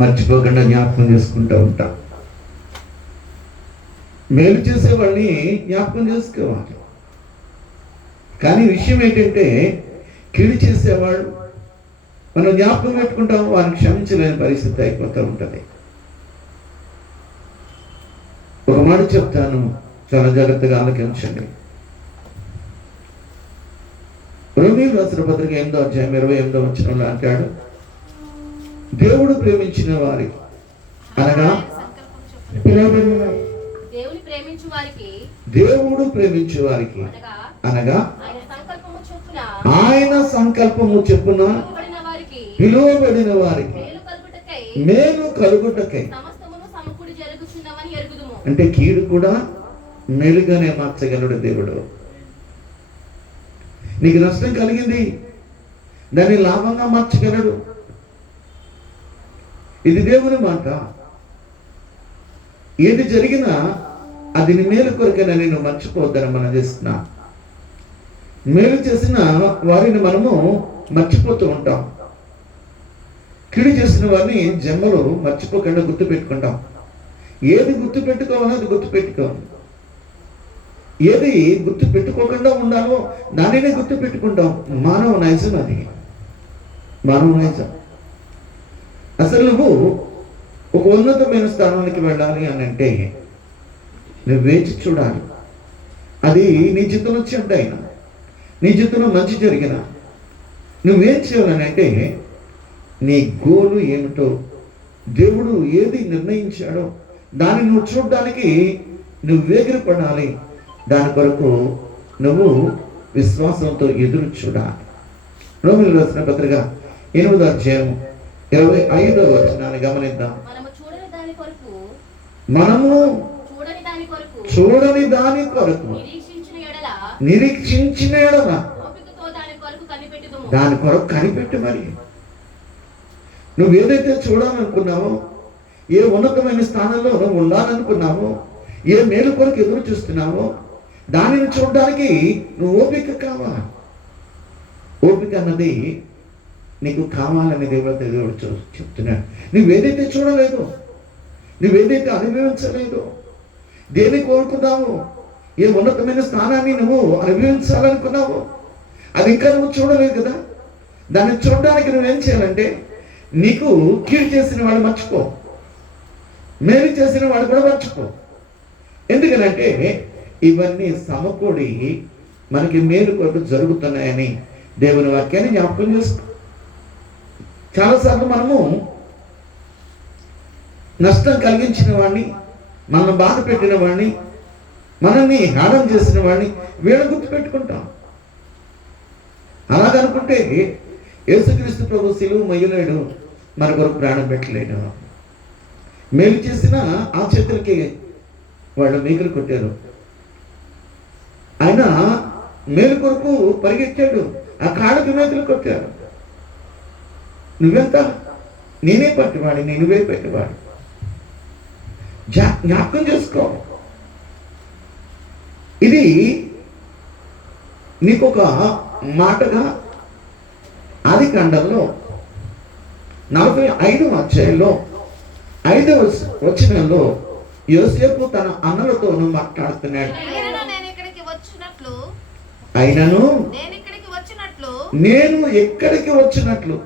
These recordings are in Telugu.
మర్చిపోకుండా జ్ఞాపకం చేసుకుంటూ ఉంటాం. మేలు చేసేవాళ్ళని జ్ఞాపకం చేసుకోవాలి. కానీ విషయం ఏంటంటే కీడు చేసేవాళ్ళు మనం జ్ఞాపకం పెట్టుకుంటాం, వారిని క్షమించలేని పరిస్థితి అయిపోతూ ఉంటుంది. ఒక మాట చెప్తాను, చాలా జాగ్రత్తగా ఆలోచించండి. రోమీయులకు రాసిన పత్రిక 8వ అధ్యాయం 28వ వచనంలో అంటాడు, దేవుడు ప్రేమించిన వారికి అనగా దేవుడు ప్రేమించే వారికి అనగా ఆయన సంకల్పము చెప్పున పిలువబడిన వారికి మేలు కలుగుటకై, అంటే కీడు కూడా మేలుగానే మార్చగలడు దేవుడు. నీకు నష్టం కలిగింది, దాన్ని లాభంగా మార్చగలడు. ఇది దేవుని మాట. ఏది జరిగినా అది నీ మేలు కొరకైనా నేను మర్చిపోవద్దని మనం చేస్తున్నా. మేలు చేసిన వారిని మనము మర్చిపోతూ ఉంటాం. కీడు చేసిన వారిని జన్మలో మర్చిపోకుండా గుర్తు పెట్టుకుంటాం. ఏది గుర్తు పెట్టుకోవాలో అది గుర్తు పెట్టుకోవాలి. ఏది గుర్తు పెట్టుకోకుండా ఉండాలో దానినే గుర్తు పెట్టుకుంటాం. మానవ నైజం అది, మానవ నైజం. అసలు నువ్వు ఒక ఉన్నతమైన స్థానానికి వెళ్ళాలి అని అంటే నువ్వు వేచి చూడాలి. అది నీ జీవితంలో చెడ్డ అయినా, నీ జీవితంలో మంచి జరిగినా నువ్వేం చేయాలని అంటే నీ గోలు ఏమిటో, దేవుడు ఏది నిర్ణయించాడో దాన్ని నువ్వు చూడడానికి నువ్వు వేగిరపడాలి. దాని కొరకు నువ్వు విశ్వాసంతో ఎదురు చూడాలి. రోమీయులకు రాసిన పత్రిక 8వ అధ్యాయం 25వ వచనాన్ని గమనిద్దాం. మనము చూడని దాని కొరకు నిరీక్షించిన ఎడల దాని కొరకు కనిపెట్టు. మరి నువ్వు ఏదైతే చూడాలనుకున్నావో, ఏ ఉన్నతమైన స్థానంలో నువ్వు ఉండాలనుకున్నావో, ఏ మేలు కొరకు ఎదురు చూస్తున్నావో దానిని చూడడానికి నువ్వు ఓపిక కావాలి. ఓపిక అన్నది నీకు కావాలని దేవుడు చెప్తున్నాడు. నువ్వేదైతే చూడలేదో, నువ్వేదైతే అనుభవించలేదో, దేన్ని కోరుకున్నావో, ఏ ఉన్నతమైన స్థానాన్ని నువ్వు అనుభవించాలనుకున్నావో అది ఇంకా నువ్వు చూడలేదు కదా. దాన్ని చూడడానికి నువ్వేం చేయాలంటే నీకు కీడు చేసిన వాడు మర్చిపో, మేలు చేసిన వాడు కూడా మర్చిపో. ఎందుకనంటే ఇవన్నీ సమకూడి మనకి మేలు కొరకు జరుగుతున్నాయని దేవుని వాక్యాన్ని జ్ఞాపకం చేసుకో. చాలాసార్లు మనము నష్టం కలిగించిన వాడిని, మనం బాధ పెట్టిన వాడిని, మనల్ని హేళన చేసిన వాడిని వీళ్ళ గుర్తు పెట్టుకుంటాం. అలాగనుకుంటే యేసుక్రీస్తు ప్రభు శిలువ మొయ్యలేడు, మన కొరకు ప్రాణం పెట్టలేడు. మేలు చేసిన ఆ చేతులకి వాళ్ళు మేకులు కొట్టారు. ఆయన మేలు కొరకు పరిగెత్తాడు, ఆ కాళ్ళకి మేకులు కొట్టారు. నువ్వెంత? నేనే పట్టివాడిని, నువ్వే పెట్టివాడు. జ్ఞాపకం చేసుకో. ఇది నీకొక మాటగా ఆదికాండంలో 45వ అధ్యాయంలో 5వ వచనంలో యోసేపు తన అన్నలతోనూ మాట్లాడుతున్నాడు. అయినను నేను ఎక్కడికి వచ్చినట్లు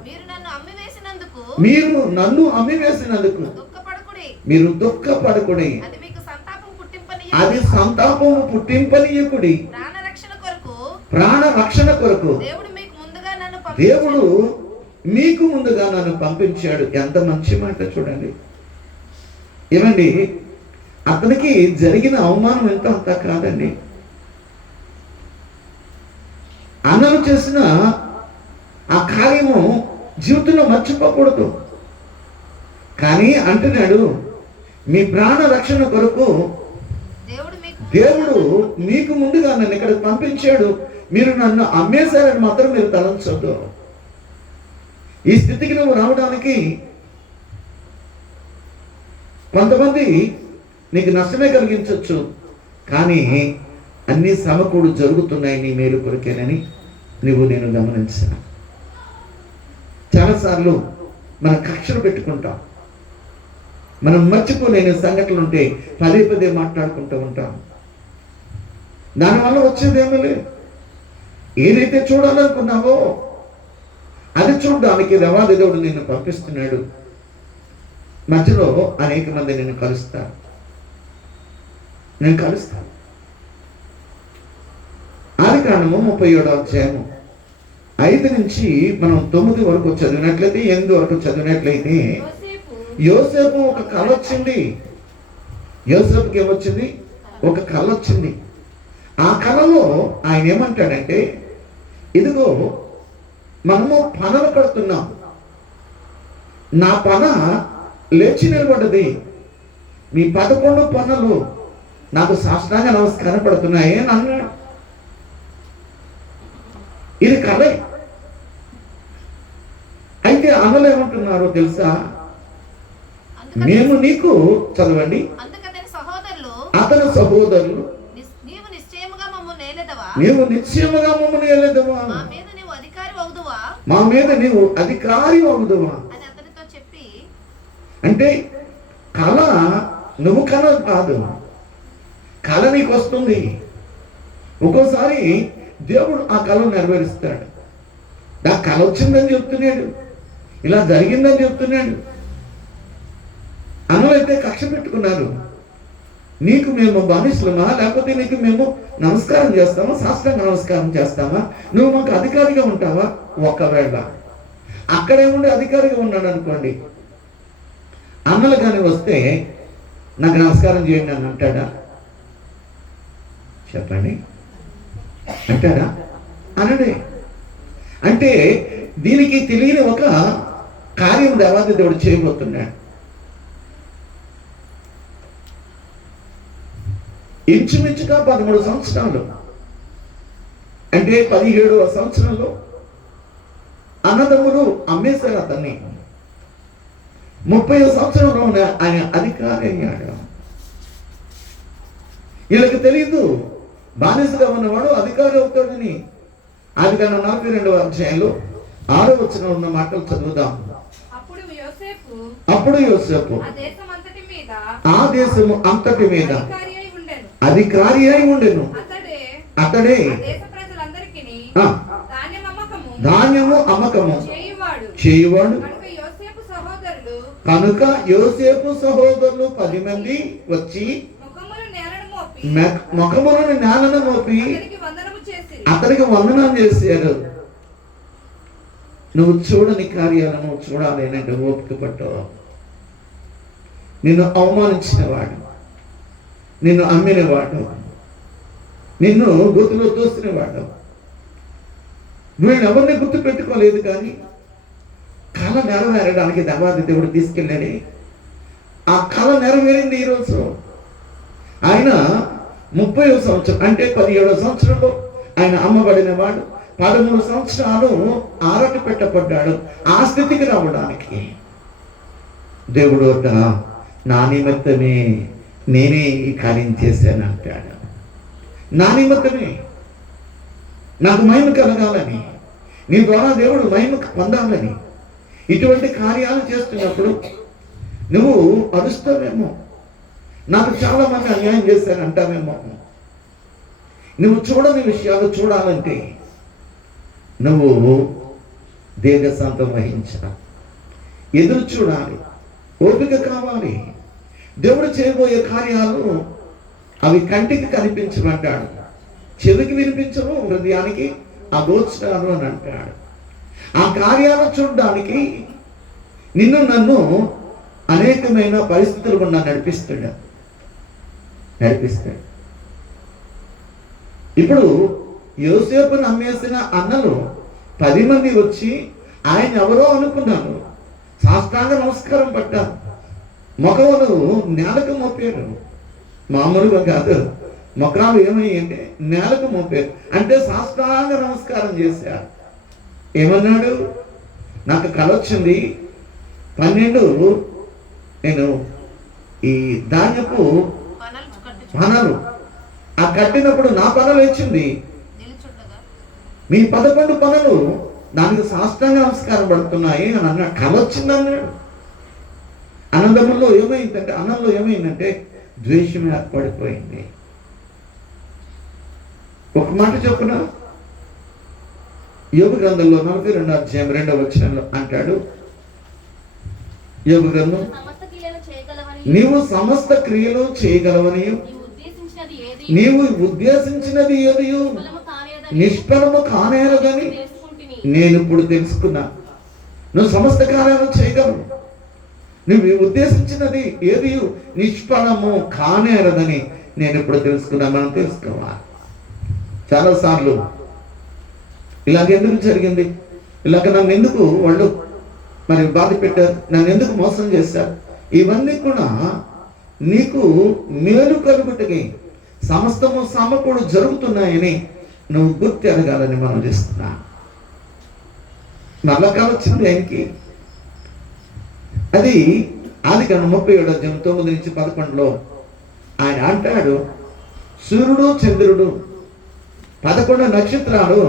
మీరు నన్ను అమ్మివేసినందుకు మీరు దుఃఖపడకుడి, అది సంతాపము పుట్టింపనీయకుడి. ప్రాణ రక్షణ కొరకు దేవుడు మీకు ముందుగా నన్ను పంపించాడు. ఎంత మంచి మాట చూడండి. ఏమండి, అతనికి జరిగిన అవమానం ఎంత అంతా కాదండి. అన్నలు చేసిన ఆ కార్యము జీవితంలో మర్చిపోకూడదు. కానీ అంటున్నాడు, మీ ప్రాణ రక్షణ కొరకు దేవుడు మీకు ముందుగా నన్ను ఇక్కడికి పంపించాడు. మీరు నన్ను అమ్మేశారని మాత్రం మీరు తలంచొద్దు. ఈ స్థితికి నువ్వు రావడానికి కొంతమంది నీకు నష్టమే కలిగించవచ్చు, కానీ అన్ని సమకూడు జరుగుతున్నాయి నీ మేలు కొరికేనని నేను గమనించాను. చాలాసార్లు మనం కక్షలు పెట్టుకుంటాం. మనం మర్చిపోలేని సంఘటనలు ఉంటే పదే పదే మాట్లాడుకుంటూ ఉంటాం. దానివల్ల వచ్చేదేమీ లేదు. ఏదైతే చూడాలనుకున్నావో అది చూడడానికి దేవాది దేవుడు నిన్ను పంపిస్తున్నాడు. మధ్యలో అనేక మంది నిన్ను కలుస్తారు. నేను కలుస్తాను. ఆదికాండము 37వ అధ్యాయము 5 నుంచి మనం 9 వరకు చదివినట్లయితే, 8 వరకు చదివినట్లయితే, యోసేపు ఒక కళ వచ్చింది. యోసేపుకి ఏమొచ్చింది? ఒక కళ వచ్చింది. ఆ కళలో ఆయన ఏమంటాడంటే, ఇదిగో మనము పనలు కడుతున్నాం, నా పన లేచి నిలబడ్డది, మీ 11 పనులు నాకు సాష్టాంగ నమస్కారం పడుతున్నాయి అని అన్నాడు. ఇది కళే. అయితే అన్నలు ఏమంటున్నారో తెలుసా? మేము నీకు, చదవండి, అతని సహోదరులు నీవు నిశ్చయముగా మమ్మల్ని ఏలేదవా, మా మీద నీవు అధికారి అవుదువా. అంటే కళ నువ్వు కళ కాదు, కళ నీకు వస్తుంది. ఒక్కోసారి దేవుడు ఆ కళ నెరవేరుస్తాడు. నా కళ వచ్చిందని చెప్తున్నాడు, ఇలా జరిగిందని చెప్తున్నాడు. అన్నలైతే కక్ష పెట్టుకున్నారు. నీకు మేము బానిసలమా, లేకపోతే నీకు మేము నమస్కారం చేస్తామా, సాష్టాంగ నమస్కారం చేస్తామా, నువ్వు మాకు అధికారిగా ఉంటావా? ఒకవేళ అక్కడేముండి అధికారిగా ఉన్నాడు అనుకోండి, అన్నలు కానీ వస్తే నాకు నమస్కారం చేయండి అని అంటాడా? చెప్పండి, అంటాడా? అనడే. అంటే దీనికి తెలియని ఒక కార్యం దేవాది దేవుడు చేయబోతున్నాడు. ఇంచుమించుగా 13 సంవత్సరాలు, అంటే 17వ సంవత్సరంలో అన్నదమ్ములు అమ్మేశారు అతన్ని. 30వ సంవత్సరంలో ఆయన అధికారి అయ్యాడు. వీళ్ళకి తెలియదు బానిసగా ఉన్నవాడు అధికారి అవుతాడని. ఆదికాండం 42వ అధ్యాయంలో 6వ వచనంలో ఉన్న మాటలు చదువుదాం. అప్పుడు యోసేపు ఆ దేశము అంతటి మీద అధికారి అయి ఉండెను. అతడే ధాన్యము అమ్మకము చేయువాడు. కనుక యోసేపు సహోదరులు 10 మంది వచ్చి ముఖములను నేలను మోపి అతనికి వందనం చేశారు. నువ్వు చూడని కార్యాలను చూడాలి అంటే ఓపిక పట్టావు. నిన్ను అవమానించిన వాడు, నిన్ను అమ్మినవాడు, నిన్ను గొంతులో తోసినవాడు, వీళ్ళని ఎవరిని గుర్తు పెట్టుకోలేదు. కానీ కళ నెరవేరడానికి దేవాది దేవుడు తీసుకెళ్ళాడే. ఆ కళ నెరవేరింది ఈరోజు. ఆయన 30వ సంవత్సరం, అంటే 17వ సంవత్సరంలో ఆయన అమ్మబడిన వాడు. 13 సంవత్సరాలు ఆరట పెట్టబడ్డాడు. ఆ స్థితికి రావడానికి దేవుడు నా నిమిత్తమే నేనే ఈ కార్యం చేశాను అంటాడు. నా నిమిత్తమే, నాకు మహిమ కలగాలని, నీ ద్వారా దేవుడు మహిమ పొందాలని. ఇటువంటి కార్యాలు చేస్తున్నప్పుడు నువ్వు అరుస్తావేమో, నాకు చాలా మంది అన్యాయం చేశారు అంటావేమో. నువ్వు చూడని విషయాలు చూడాలంటే నువ్వు దీర్ఘశాంతం వహించాలి, ఎదురు చూడాలి, ఓపిక కావాలి. దేవుడు చేయబోయే కార్యాలు అవి కంటికి కనిపించమంటాడు, చెవికి వినిపించవు, హృదయానికి అగోచరాలు అని అంటాడు. ఆ కార్యాలు చూడడానికి నిన్ను నన్ను అనేకమైన పరిస్థితులు గుండా నడిపిస్తాడు. ఇప్పుడు యోసేపును అమ్మేసిన అన్నలు 10 మంది వచ్చి ఆయన ఎవరో అనుకున్నాను, సాష్టాంగ నమస్కారం పట్టారు, మొఖములు నేలకు మోపారు. మామూలుగా కాదు, మొఖాలు ఏమయ్యంటే నేలకు మోపారు. అంటే సాష్టాంగ నమస్కారం చేశారు. ఏమన్నాడు? నాకు కల వచ్చింది, 12 నేను ఈ ధాన్యపు పనలు ఆ కట్టినప్పుడు నా పనలు వచ్చింది, మీ 11 పనులు దానికి సాష్టాంగ నమస్కారం పడుతున్నాయి అని అన్నాడు. కల వచ్చింది అన్నాడు. అనందములో ఏమైందంటే, అన్నంలో ఏమైందంటే ద్వేషం ఏర్పడిపోయింది. ఒక మాట చెప్పున, యోబు గ్రంథంలో 42వ అధ్యాయం 2వ వచనంలో అంటాడు, యోబు గ్రంథం, నీవు సమస్త క్రియలు చేయగలవని, నీవు ఉద్దేశించినది ఏది నిష్ఫలము కానేరదని నేను ఇప్పుడు తెలుసుకున్నా. నువ్వు సమస్త కార్యాలు చేయగలవు, నువ్వు ఉద్దేశించినది ఏది నిష్ఫలము కానేరదని నేను ఇప్పుడు తెలుసుకున్నా. మనం తెలుసుకోవాలి. చాలాసార్లు ఇలాగెందుకు జరిగింది, ఇలాగ నన్ను ఎందుకు వాళ్ళు మరి బాధ పెట్టారు, నన్ను ఎందుకు మోసం చేశారు, ఇవన్నీ కూడా నీకు మేలు కలుగుటకి సమస్తము సమకూడు జరుగుతున్నాయని నువ్వు గుర్తు ఎరగాలని మనం చేస్తున్నా. నల్లకాలం వచ్చింది ఆయనకి. అది ఆదికాండం 37:9-11 ఆయన అంటాడు, సూర్యుడు చంద్రుడు 11 నక్షత్రాలు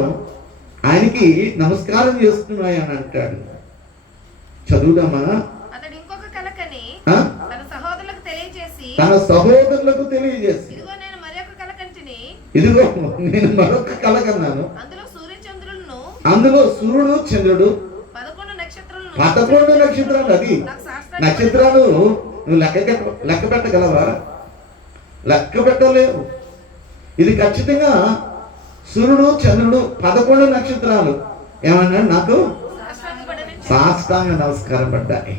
ఆయనకి నమస్కారం చేస్తున్నాయి అని అంటాడు. చదువుదామా? తన సహోదరులకు తెలియజేసి, ఇదిగో నేను మరొక కల కన్నాను, అందులో సూర్యుడు చంద్రుడు 11 నక్షత్రాలు. అది నక్షత్రాలు నువ్వు లెక్క పెట్టగలవా? లెక్క పెట్టలేవు. ఇది ఖచ్చితంగా సూర్యుడు చంద్రుడు 11 నక్షత్రాలు ఏమన్నా నాకు సాష్టాంగ నమస్కారం పడ్డాయి.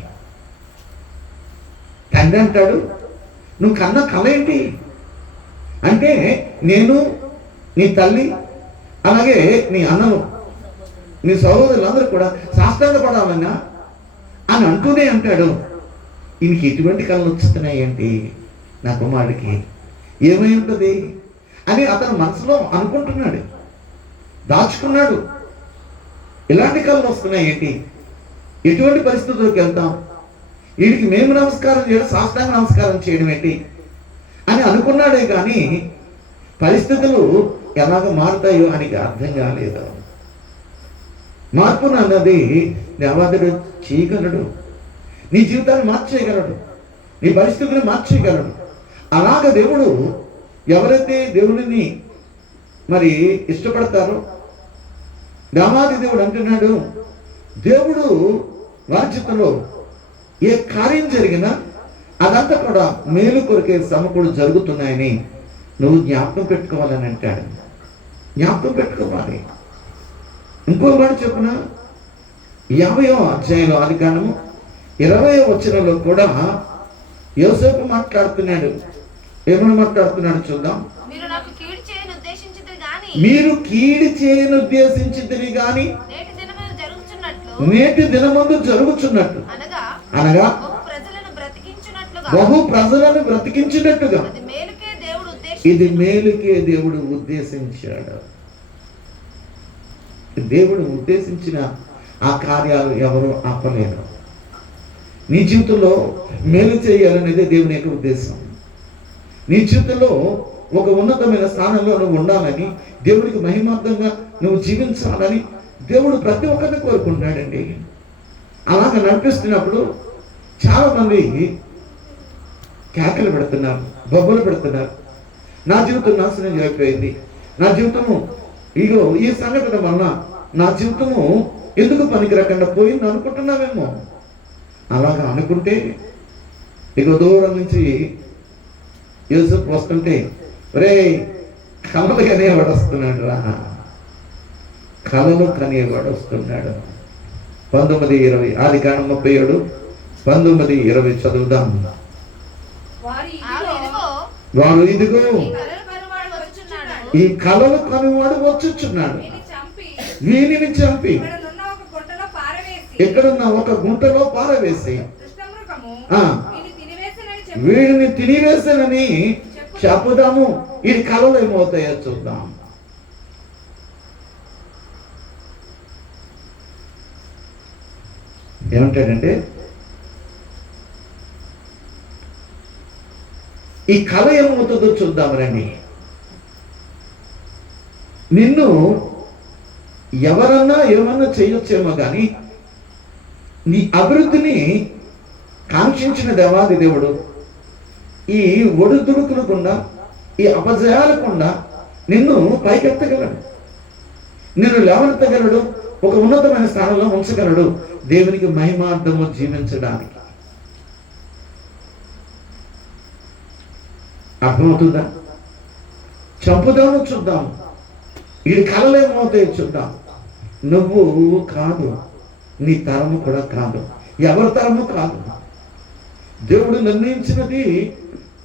తండ్రి అంటాడు, నువ్వు కన్న కళ ఏంటి అంటే, నేను నీ తల్లి అలాగే నీ అన్నను నీ సహోదరులందరూ కూడా సాష్టాంగ పడాలన్నా అని అంటూనే అంటాడు, ఈయనకి ఎటువంటి కళలు వస్తున్నాయి ఏంటి, నా కుమారుడికి ఏమై ఉంటుంది అని అతను మనసులో అనుకుంటున్నాడు, దాచుకున్నాడు. ఇలాంటి కళలు వస్తున్నాయి ఏంటి, ఎటువంటి పరిస్థితుల్లోకి వెళ్తాం, వీడికి మేము నమస్కారం చేయడం సాష్టాంగ నమస్కారం చేయడం ఏంటి అని అనుకున్నాడే కానీ పరిస్థితులు ఎలాగ మారుతాయో ఆయనకి అర్థం కాలేదు. మార్పును అన్నది దేవాదుడు చేయగలడు, నీ జీవితాన్ని మార్చేయగలడు, నీ పరిస్థితులను మార్చేయగలడు. అలాగ దేవుడు ఎవరైతే దేవుడిని మరి ఇష్టపడతారో, దేవాది దేవుడు అంటున్నాడు, దేవుడు వాంఛితలో ఏ కార్యం జరిగినా అదంతా కూడా మేలు కొరికే సమకూడు జరుగుతున్నాయని నువ్వు జ్ఞాపకం పెట్టుకోవాలని అంటాడు. జ్ఞాపకం పెట్టుకోవాలి. ఇంకో మాట చెప్పున, 50వ అధ్యాయంలో ఆదికాండము 20వ వచనంలో కూడా యోసేపు మాట్లాడుతున్నాడు. ఏమని మాట్లాడుతున్నాడు చూద్దాం. మీరు కీడు చేయను ఉద్దేశించితిరి గాని నేటి దినమందు జరుగుచున్నట్టు, అనగా బహు ప్రజలను బ్రతికించినట్టుగా ఇది మేలుకే దేవుడు ఉద్దేశించాడు. దేవుడు ఉద్దేశించిన ఆ కార్యాలు ఎవరు ఆపలేరు. నీ జీవితంలో మేలు చేయాలనేది దేవుని యొక్క ఉద్దేశం. నీ జీవితంలో ఒక ఉన్నతమైన స్థానంలో నువ్వు ఉండాలని, దేవుడికి మహిమార్థంగా నువ్వు జీవించాలని దేవుడు ప్రతి ఒక్కరిని కోరుకుంటాడండి. అలాగ నడిపిస్తున్నప్పుడు చాలామంది కేకలు పెడుతున్నారు, బొబ్బలు పెడుతున్నారు, నా జీవితం నాశనం అయిపోయింది, నా జీవితము ఇగో ఈ సంఘటన వలన నా జీవితము ఎందుకు పనికి రకంగా పోయింది అనుకుంటున్నావేమో. అలాగా అనుకుంటే ఇగో దూరం నుంచి యూసుఫ్ వస్తుంటే, రే కలలు కనేవాడు వస్తున్నాడు రా, కలలు కనేవాడు వస్తున్నాడు. 19:20 ఆదికాండం 37:19-20 చదువుదాం. వారు ఇదిగో ఈ కలలు కనువాడు వచ్చుచున్నాడు, వీనిని చంపి ఎక్కడున్న ఒక గుంటలో పారవేసి వీడిని తినివేసానని చెప్పుదాము. ఈ కళలు ఏమవుతాయో చూద్దాం. ఏమంటాడంటే, ఈ కళ ఏమవుతుందో చూద్దాం రండి. నిన్ను ఎవరన్నా ఏమన్నా చేయొచ్చేమో కానీ నీ అభివృద్ధిని కాంక్షించిన దేవాది దేవుడు ఈ ఒడిదుడుకులకుండా, ఈ అపజయాలకుండా నిన్ను పైకెత్తగలడు, నిన్ను లేవనెత్తగలడు, ఒక ఉన్నతమైన స్థానంలో ఉంచగలడు, దేవునికి మహిమార్థము జీవించడానికి. అర్థమవుతుందా? చంపుదాము చూద్దాం, ఇది కలలేమవుతాయి చూద్దాం. నువ్వు కాదు, నీ తరము కూడా కాదు, ఎవరి తరము కాదు. దేవుడు నిర్ణయించినది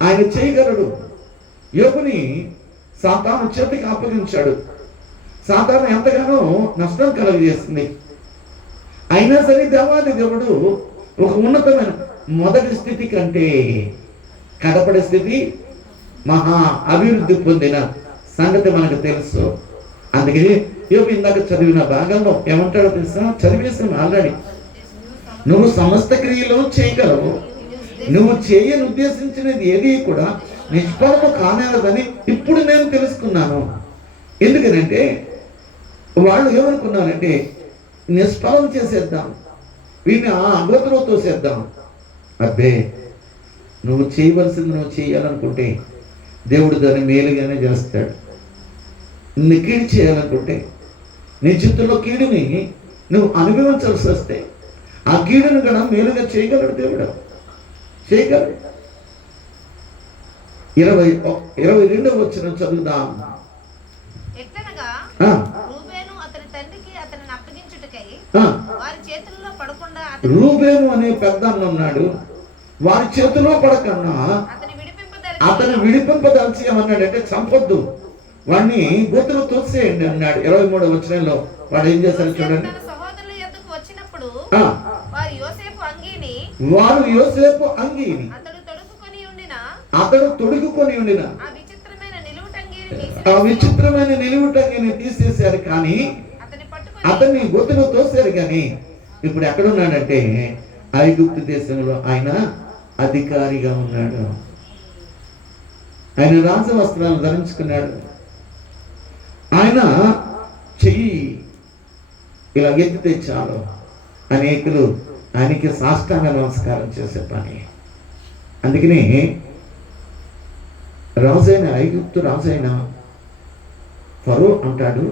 ఆయన చేయగలడు. యోబుని సాతాను చేతికి అప్పగించాడు. సాతాను ఎంతగానో నష్టం కలుగజేస్తుంది. అయినా సరే దేవాది దేవుడు ఒక ఉన్నతమైన మొదటి స్థితి కంటే కడపడి స్థితి మహా అభివృద్ధి పొందిన సంగతి మనకు తెలుసు. అందుకే యోబు ఇందాక చదివిన భాగంలో ఏమంటాడో తెలుసా? చదివేసాం ఆల్రెడీ. నువ్వు సమస్త క్రియలు చేయగలవు, నువ్వు చేయని ఉద్దేశించినది ఏది కూడా నిష్ఫలము కానేదని ఇప్పుడు నేను తెలుసుకున్నాను. ఎందుకనంటే వాళ్ళు ఏమనుకున్నారంటే నిష్ఫలం చేసేద్దాం, వీడిని ఆ అగోతులో తోసేద్దాం. అబ్బే, నువ్వు చేయవలసింది నువ్వు చేయాలనుకుంటే దేవుడు దాన్ని మేలుగానే చేస్తాడు. నీ కీడు చేయాలనుకుంటే, నీ జీవితంలో కీడుని నువ్వు అనుభవించాల్సి వస్తే ఆ కీడును కూడా మేలుగా చేయగలడు దేవుడు, చేయగలడు. 22వ వచనం చదువుదాం. రూబేను అనే పెద్ద అన్న ఉన్నాడు, వారి చేతిలో పడకన్నా అతను విడిపింపదలిచి ఏమన్నాడంటే చంపొద్దు, వాడిని గోతులు తోసేయండి అన్నాడు. 23వ వచనంలో వాడు ఏం చేశారు చూడండి. వారు యోసేపు అంగీని అతడు తొడుగుకొని ఉండిన ఆ విచిత్రమైన నిలువుటంగిని తీసేశారు, కానీ అతన్ని గోతులు తోసారు. కానీ ఇప్పుడు ఎక్కడున్నాడంటే ఐగుప్తు దేశంలో ఆయన అధికారిగా ఉన్నాడు. ఆయన రాజవస్త్రాలను ధరించుకున్నాడు. ఆయన చెయ్యి ఇలా ఎత్తితే చాలు అనేకులు ఆయనకి సాష్టాంగ నమస్కారం చేసే పని. అందుకని రాజైన ఐగుప్తు రాజైన ఫరో అంటాడు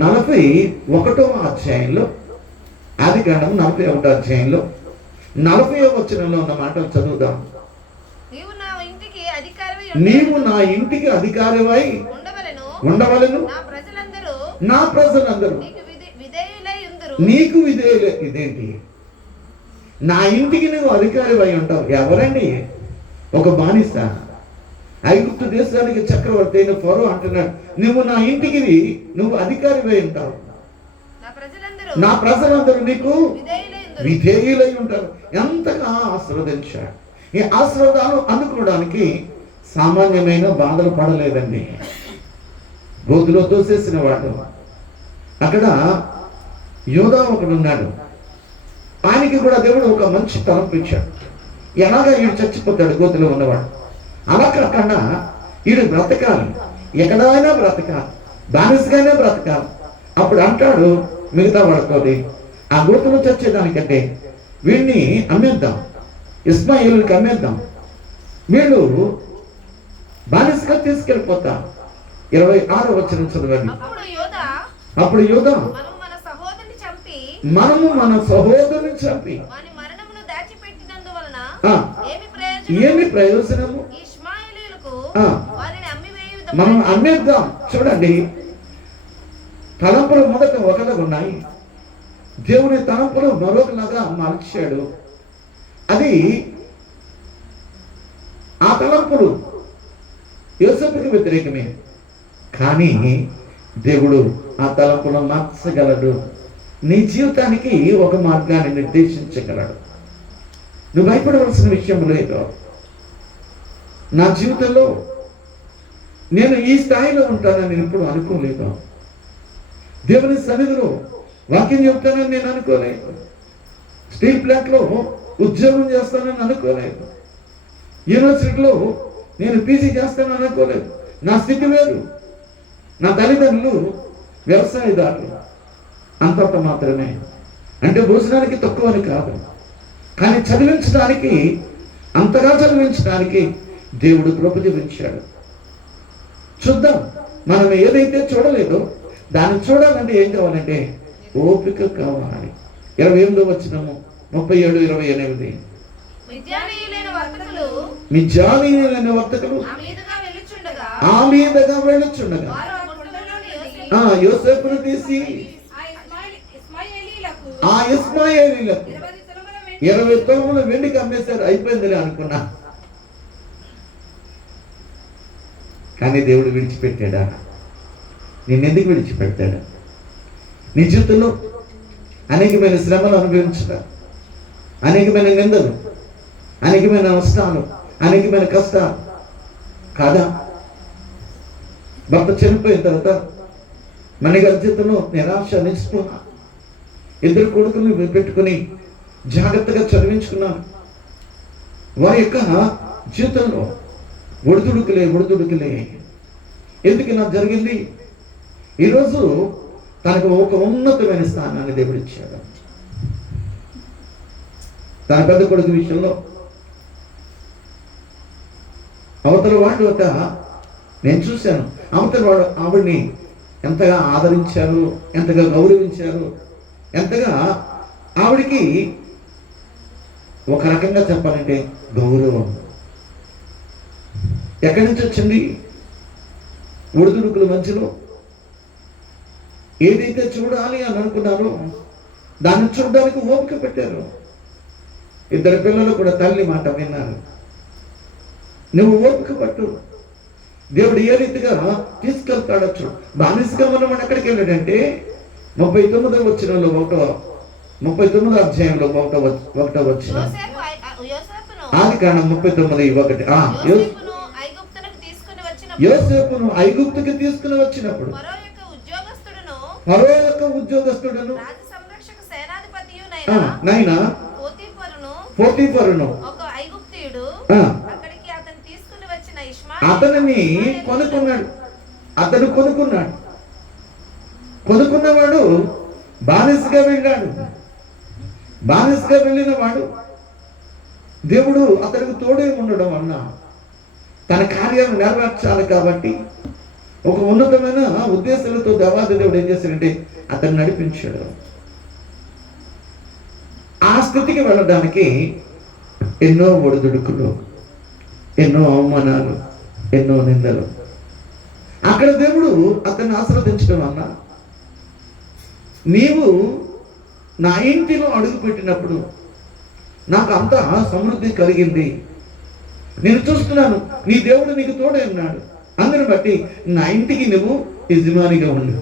41వ అధ్యాయంలో, ఆదికాండం 41వ అధ్యాయంలో 40వ వచనంలో ఉన్న మాటలు చదువుదాం. నీవు నా ఇంటికి అధికారివై ఉండవలెను, నా ప్రజలందరూ నీకు విధేయులే. ఇదేంటి? నా ఇంటికి నువ్వు అధికారివై ఉంటావు? ఎవరండి? ఒక బానిస, ఐగుప్తు దేశానికి చక్రవర్తి అయిన ఫరో అంటున్నాడు, నువ్వు నా ఇంటికి నువ్వు అధికారివై ఉంటావు, నా ప్రజలందరూ నీకు విధేయులై ఉంటారు. ఎంతగా ఆశీర్వదించాడు. ఈ ఆశీర్వాదాలు అందుకోవడానికి సామాన్యమైన బాధలు పడలేదండి. గోతులో తోసేసిన వాడు. అక్కడ యోధా ఒకడు ఉన్నాడు, ఆయనకి కూడా దేవుడు ఒక మంచి తలంపు ఇచ్చాడు. ఎలాగా వీడు చచ్చిపోతాడు గోతులో ఉన్నవాడు, అలా కాకుండా వీడు బ్రతకాలి, ఎక్కడైనా బ్రతకాలి, బానిసగానే బ్రతకాలి. అప్పుడు అంటాడు మిగతా వాళ్ళతోటి, ఆ గోతులో చచ్చేదానికంటే వీడిని అమ్మేద్దాం, ఇస్మాయిలుకి అమ్మేద్దాం, వీళ్ళు బానిసగా తీసుకెళ్ళిపోతా. 26వ వచనం చదవండి. అప్పుడు యోధా మనము మన సహోదరుని చంపి ఏమి ప్రయోజనము, మనం అమ్మేద్దాం. చూడండి, తలంపులు మొదట ఒకలాగా ఉన్నాయి, దేవుని తలంపులు మరొకలాగా మార్చాడు. అది ఆ తలంపులు యోసేపుకి వ్యతిరేకమే, కానీ దేవుడు ఆ తలంపులను మార్చగలడు. నీ జీవితానికి ఒక మార్గాన్ని నిర్దేశించగలడు. నువ్వు భయపడవలసిన విషయం లేదు. నా జీవితంలో నేను ఈ స్థాయిలో ఉంటానని నేను ఎప్పుడు అనుకోలేదు. దేవుని సన్నిధిలో వాక్యం చెప్తానని నేను అనుకోలేదు. స్టీల్ ప్లాంట్లో ఉద్యోగం చేస్తానని అనుకోలేదు. యూనివర్సిటీలో నేను పీజీ చేస్తానని అనుకోలేదు. నా స్థితి వేరు. నా తల్లిదండ్రులు వ్యవసాయదారులు, అంతంత మాత్రమే. అంటే భోజనానికి తక్కువని కాదు, కానీ చదివించడానికి, అంతగా చదివించడానికి దేవుడు కృప చూపించాడు. చూద్దాం. మనం ఏదైతే చూడలేదో దాన్ని చూడాలంటే ఏం కావాలంటే ఓపిక కావాలి. 28వ వచనము 37-28. మిద్యానీయులైన వర్తకులు ఆ మీదగా వెళ్ళుచుండగా యోసేపును తీసి ఆ ఇస్మాయేలీలకు 20 తులముల వెండికి అమ్మేశారు. అయిపోయిందిలే అనుకున్నా. కానీ దేవుడు విడిచిపెట్టాడా? నిన్నెందుకు విడిచిపెట్టాడు? నీ జీవితంలో అనేకమైన శ్రమలు అనుభవించట, అనేకమైన నిందలు, అనేకమైన నష్టాలు, అనేకమైన కష్టాలు కాదా? భర్త చనిపోయిన తర్వాత మణిగారి జీవితంలో నిరాశ, నిస్పృహ, 2 కొడుకులు పెట్టుకుని జాగ్రత్తగా చదివించుకున్నాను. వారి యొక్క జీవితంలో ఒడిదుడుకులే. ఎందుకు ఇలా జరిగింది? ఈరోజు తనకు ఒక ఉన్నతమైన స్థానాన్ని దేవుడు ఇచ్చాడు. తన పెద్ద కొడుకు విషయంలో అవతల వాళ్ళు నేను చూశాను, అవతల వాడు ఆవిడ్ని ఎంతగా ఆదరించారు, ఎంతగా గౌరవించారు, ఎంతగా ఆవిడికి ఒక రకంగా చెప్పాలంటే గౌరవం. ఎక్కడి నుంచి వచ్చింది? ఒడిదుడుకుల మధ్యలో ఏదైతే చూడాలి అని అనుకున్నారో దాన్ని చూడడానికి ఓపిక పెట్టారు. 2 పిల్లలు కూడా తల్లి మాట విన్నారు. నువ్వు ఓపిక పట్టు, దేవుడు ఏ రీతిగా తీసుకెళ్తాడచ్చు. బానిసగా మనం ఎక్కడికి వెళ్ళాడంటే 39వ వచనంలో 39వ అధ్యాయంలో 1వ వచనం, ఆదికాండం 39:1. యోసేపును ఐగుప్తుకి తీసుకుని వచ్చినప్పుడు ఫరో యొక్క ఉద్యోగస్తుడును నైనా పోతీఫరును అతనిని కొనుక్కున్నాడు. కొనుక్కున్నవాడు బానిసగా వెళ్ళాడు. బానిసగా వెళ్ళిన వాడు దేవుడు అతనికి తోడే ఉండడం వలన తన కార్యాలను నెరవేర్చాలి కాబట్టి ఒక ఉన్నతమైన ఉద్దేశాలతో దేవాది దేవుడు ఏం చేశాడంటే అతన్ని నడిపించాడు. ఆ స్థితికి వెళ్ళడానికి ఎన్నో ఒడిదుడుకులు, ఎన్నో అవమానాలు, ఎన్నో నిందలు. అక్కడ దేవుడు అతన్ని ఆశీర్వదించడం వల్ల నీవు నా ఇంటిలో అడుగు పెట్టినప్పుడు నాకు అంత సమృద్ధి కలిగింది. నేను చూస్తున్నాను నీ దేవుడు నీకు తోడే ఉన్నాడు. అందుని బట్టి నా ఇంటికి నువ్వు యజమానిగా ఉండు.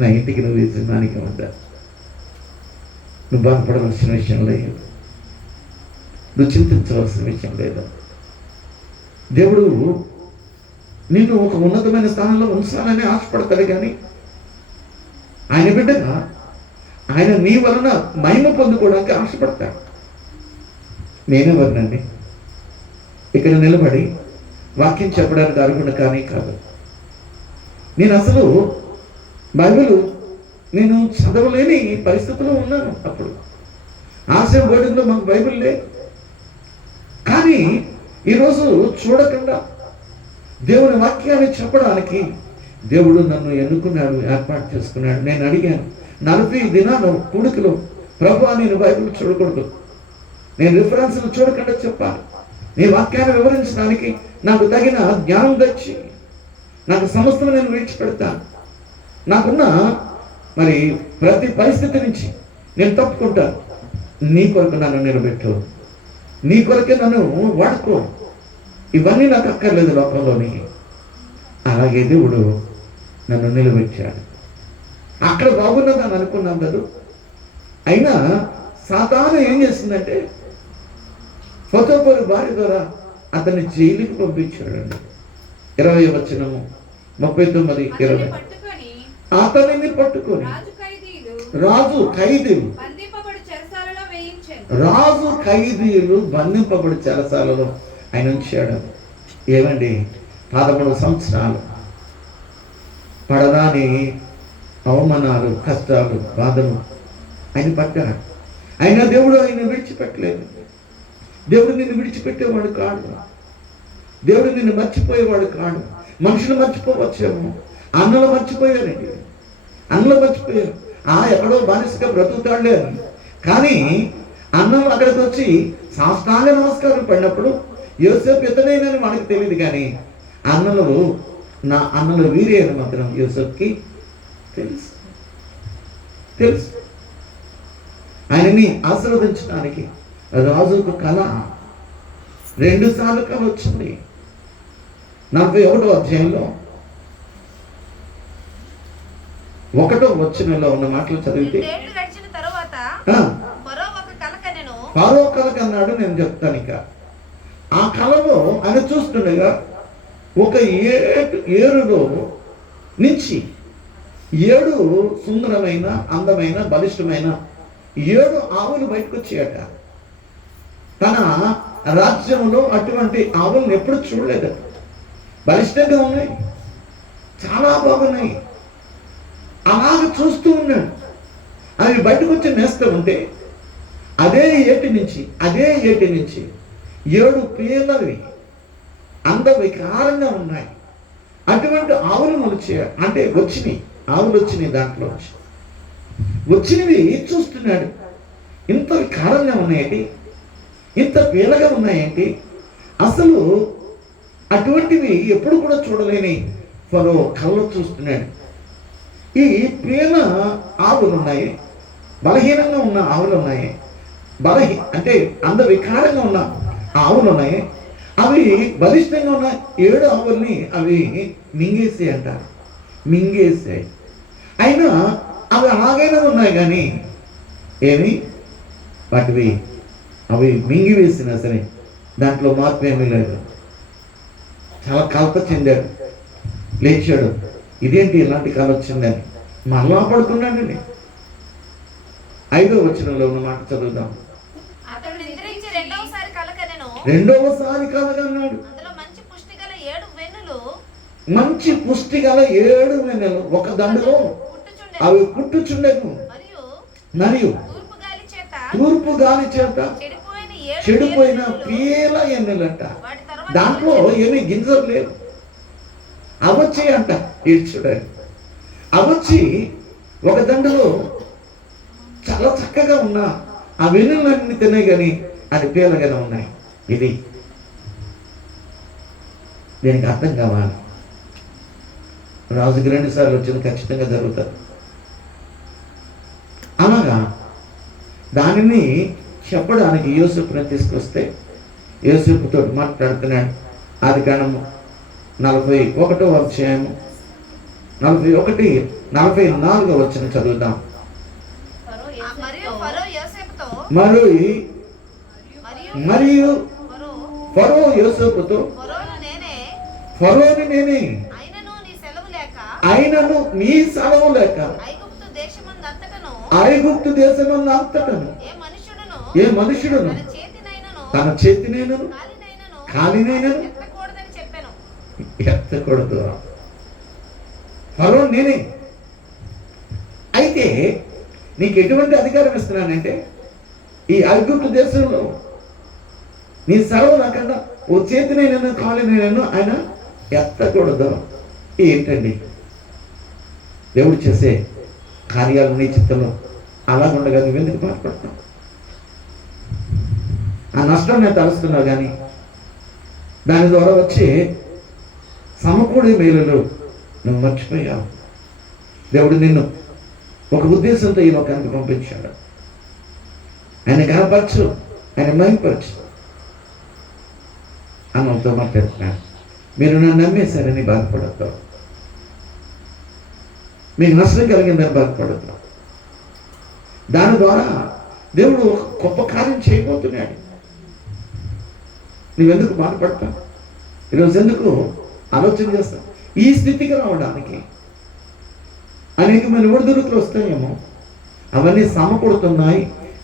నా ఇంటికి నువ్వు యజమానిగా ఉండా. నువ్వు బాధపడవలసిన విషయం లేదు, నువ్వు చింతించవలసిన విషయం లేదు. దేవుడు నిన్ను ఒక ఉన్నతమైన స్థానంలో ఉంచాలని ఆశపడతాడు. కానీ ఆయన బిడ్డగా ఆయన నీ వలన మహిమ పొందుకోవడానికి ఆశపడతాడు. నేనెవరినండి ఇక్కడ నిలబడి వాక్యం చెప్పడానికి అర్హుడు కానీ కాదు. నేను అసలు బైబిల్ నేను చదవలేని పరిస్థితిలో ఉన్నాను. అప్పుడు ఆశయం బోర్డులో మాకు బైబిల్ లేదు. కానీ ఈరోజు చూడకుండా దేవుని వాక్యాన్ని చెప్పడానికి దేవుడు నన్ను ఎన్నుకున్నాడు, ఏర్పాటు చేసుకున్నాడు. నేను అడిగాను 40 దినాలు కూడికలో, ప్రభువా నేను బైబిల్ చూడకూడదు, నేను రిఫరెన్స్లు చూడకుండా చెప్పాలి, నీ వాక్యాన్ని వివరించడానికి నాకు తగిన జ్ఞానం తెచ్చి నాకు సమస్తం నేను విడిచిపెడతాను. నాకున్న మరి ప్రతి పరిస్థితి నుంచి నేను తప్పుకుంటాను. నీ కొరకు నన్ను నిలబెట్టు, నీ కొరకే నన్ను వాడుకో. ఇవన్నీ నాకు అక్కర్లేదు లోకంలోని. అలాగే దేవుడు నన్ను నిలబెట్టాడు. అక్కడ బాగున్నదని అనుకున్నాం కదా. అయినా సాతాను ఏం చేసిందంటే పోతీఫరు భార్య ద్వారా అతన్ని జైలుకి పంపించాడండి. 20వ వచనము 39-20. అతనిని పట్టుకొని రాజు ఖైదీలు బంధింపబడి చెరసాలలో ఆయన ఉంచాడు. ఏమండి 13 సంవత్సరాలు పడరాని అవమానాలు, కష్టాలు, బాధలు ఆయన పట్టాడు. అయినా దేవుడు ఆయన విడిచిపెట్టలేదు. దేవుడు నిన్ను విడిచిపెట్టేవాడు కాడు. దేవుడు నిన్ను మర్చిపోయేవాడు కాడు. మనుషులు మర్చిపోవచ్చేమో. అన్నలు మర్చిపోయారండి, అన్నలు మర్చిపోయారు. ఎక్కడో బానిసగా బ్రతుకుతాడులే అని. కానీ అన్నం అక్కడికి వచ్చి సాష్టాంగ నమస్కారం పడినప్పుడు యోసేపు ఇతనేనని మనకు తెలియదు. కానీ అన్నలు వీరే అని మాత్రం యోసేపుకి తెలుసు. ఆయనని ఆశీర్వదించడానికి రాజుకు కళ 2 సార్లు కళ వచ్చింది. 41వ అధ్యాయంలో 1వ వచనంలో ఉన్న మాటలు చదివితే, ఫరో కళ కన్నాడు. నేను చెప్తాను. ఇక ఆ కళలో ఆయన చూస్తుండగా ఒక ఏరులో నుంచి 7 సుందరమైన, అందమైన, బలిష్టమైన 7 ఆవులు బయటకు వచ్చాయట. తన రాజ్యంలో అటువంటి ఆవులను ఎప్పుడు చూడలేదు. బలిష్టంగా ఉన్నాయి, చాలా బాగున్నాయి. అలాగ చూస్తూ ఉన్నాడు. అవి బయటకు వచ్చి నేస్తూ ఉంటే అదే ఏటి నుంచి 7 పీలవి అందవికారంగా ఉన్నాయి. అటువంటి ఆవులు మొలిచాయి. అంటే ఆవులు వచ్చినాయి. దాంట్లో వచ్చినవి చూస్తున్నాడు. ఇంత వికారంగా ఉన్నాయేంటి, ఇంత పీలగా ఉన్నాయేంటి, అసలు అటువంటివి ఎప్పుడు కూడా చూడలేని ఫరో కళ్ళలో చూస్తున్నాడు. ఈ పీల ఆవులు ఉన్నాయి, బలహీనంగా ఉన్న ఆవులు ఉన్నాయి, అంటే అందవికారంగా ఉన్న ఆవులు ఉన్నాయి. అవి బలిష్టంగా ఉన్న 7 ఆవుల్ని అవి మింగేసాయి అంటారు. మింగేసాయి. అయినా అవి అలాగైనా ఉన్నాయి. కానీ అవి మింగివేసినా సరే దాంట్లో మార్పు ఏమీ లేదు. చాలా కలత చెందాడు. లేచాడు. ఇదేంటి ఇలాంటి కళ వచ్చిందని మళ్ళా పడుకున్నాడండి. 5వ వచనంలో ఉన్న మాట చదువుదాం. రెండవసారి కలగన్నాడు. మంచి పుష్టి గల 7 వెన్నెలు ఒక దండలో అవి పుట్టుచుండెను. మరియు తూర్పు గాలి చేత చెడిపోయిన పీల ఎన్నెలంట. దాంట్లో ఏమీ గింజలు లేవు. అవచ్చి అంట ఈడ్చుడాడు. అవచ్చి ఒక దండలో చాలా చక్కగా ఉన్న ఆ వెన్నులన్నీ తిన్నాయి. కానీ అది పీలగానే ఉన్నాయి. ఇది దీనికి అర్థం కావాలి. రాజుకి 2 సార్లు వచ్చింది, ఖచ్చితంగా జరుగుతుంది. అలాగా దానిని చెప్పడానికి యోసేపుని తీసుకొస్తే యోసేపుతో మాట్లాడుతున్నాడు. ఆదికాండము 41వ అధ్యాయము 41-44 వచనం చదువుదాం. మరియు ఫరో యోసేపుతో, ఫరోని నేనే, అయినను నీ సెలవు లేక ఐగుప్తు దేశమందు అంతటను ఏ మనుషుడును తన చేతినైనను కాలినైనను ఎత్తకూడదు. ఫరో నేనే. అయితే నీకు ఎటువంటి అధికారం ఇస్తున్నానంటే ఈ ఐగుప్తు దేశంలో నీ సెలవు లేకుండా ఓ చేతినైనా కాలినైనా ఆయన ఎత్తకూడదు. ఏంటండి దేవుడు చేసే కార్యాలు నీ చిత్తంలో అలాగుండగా నువ్వెందుకు బాధపడతావు? ఆ నష్టం నేను తలుస్తున్నావు. కానీ దాని ద్వారా వచ్చే సమకూడే మేలులు నువ్వు మర్చిపోయావు. దేవుడు నిన్ను ఒక ఉద్దేశంతో ఈ లోకానికి పంపించాడు. ఆయన కనపరచు, ఆయన మహిమపరచు. అన్నతో మాట్లాడుతున్నాను. మీరు నన్ను నమ్మేశారని బాధపడద్దు. మీకు నష్టం కలిగిందని బాధపడద్దు. దాని ద్వారా దేవుడు ఒక గొప్ప కార్యం చేయబోతున్నాడు. నువ్వెందుకు బాధపడతావు? ఈరోజు ఎందుకు ఆలోచన చేస్తావు? ఈ స్థితికి రావడానికి అనేకమైన ఒడిదుడుకులు వస్తాయేమో. అవన్నీ సమకూడుతున్నాయి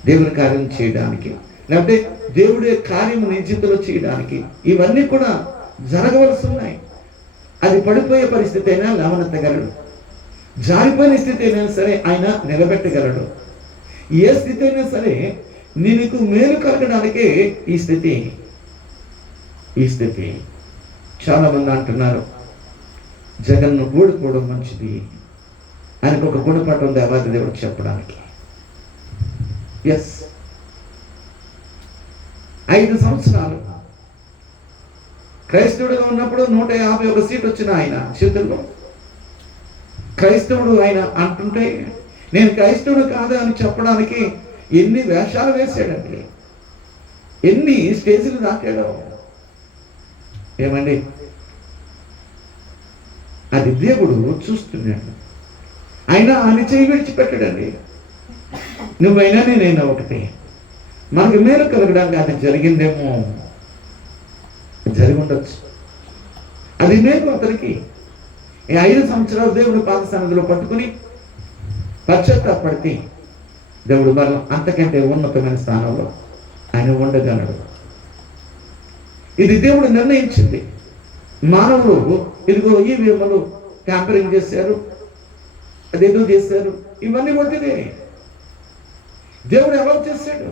దేవుని కార్యం చేయడానికి, లేకపోతే దేవుడే కార్యం నీ జీవితంలో చేయడానికి. ఇవన్నీ కూడా జరగవలసి ఉన్నాయి. అది పడిపోయే పరిస్థితి అయినా లేవనెత్తగలడు. జారిపోయిన స్థితి అయినా సరే ఆయన నిలబెట్టగలడు. ఏ స్థితి అయినా సరే నీకు మేలు కలగడానికే ఈ స్థితి. చాలా మంది అంటున్నారు జగన్ను ఓడిపోవడం మంచిది. ఆయనకు ఒక గుణపాఠం ఉంది దేవాది దేవుడు చెప్పడానికి. ఎస్, 5 సంవత్సరాలు క్రైస్తవుడిగా ఉన్నప్పుడు 151 సీట్ వచ్చిన ఆయన చేతుల్లో క్రైస్తవుడు ఆయన అంటుంటే నేను క్రైస్తవుడు కాదు అని చెప్పడానికి ఎన్ని వేషాలు వేశాడండి, ఎన్ని స్టేజీలు దాటాడో. ఏమండి, అది దేవుడు చూస్తున్నాడు. ఆయన చేయి విడిచిపెట్టాడండి. నువ్వైనా నేనైనా ఒకటే. మనకి మేలు కలగడానికి అది జరిగిందేమో, జరిగి ఉండొచ్చు. అది మేలు అతనికి. ఈ 5 సంవత్సరాలు దేవుడు పాద సన్నిధిలో పట్టుకుని పశ్చాత్తాపడితే దేవుడు మనం అంతకంటే ఉన్నతమైన స్థానంలో ఆయన ఉండగలడు. ఇది దేవుడు నిర్ణయించింది. మానవులు ఇదిగో ఈ విమలు ట్యాంపరింగ్ చేశారు, అదేదో చేశారు, ఇవన్నీ వద్దుదే. దేవుడు ఎలా చేశాడు?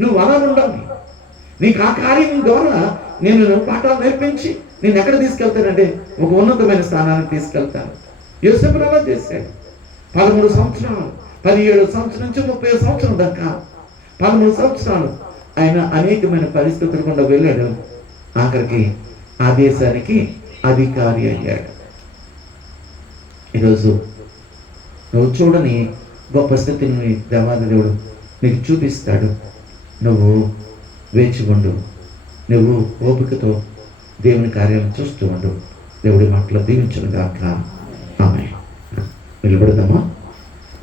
నువ్వు అలా ఉండాలి. నీకు ఆ కార్యం ద్వారా నేను పాఠాలు నేర్పించి నేను ఎక్కడ తీసుకెళ్తానంటే ఒక ఉన్నతమైన స్థానానికి తీసుకెళ్తాను. యోసేపును అలా చేశాడు. 13 సంవత్సరాలు, 17 సంవత్సరం నుంచి 30 సంవత్సరం దాకా 13 సంవత్సరాలు ఆయన అనేకమైన పరిస్థితులు గుండా వెళ్ళాడు. ఆఖరికి ఆ దేశానికి అధికారి అయ్యాడు. ఈరోజు నువ్వు చూడని గొప్ప స్థితిని దేవాది దేవుడు నీకు చూపిస్తాడు. నువ్వు వేచి ఉండు, నువ్వు ఓపికతో దేవుని కార్యాలను చూస్తూ ఉండు. దేవుడి మాటలు దీవించును గాక. ఆమేన్. నిలబడదామా?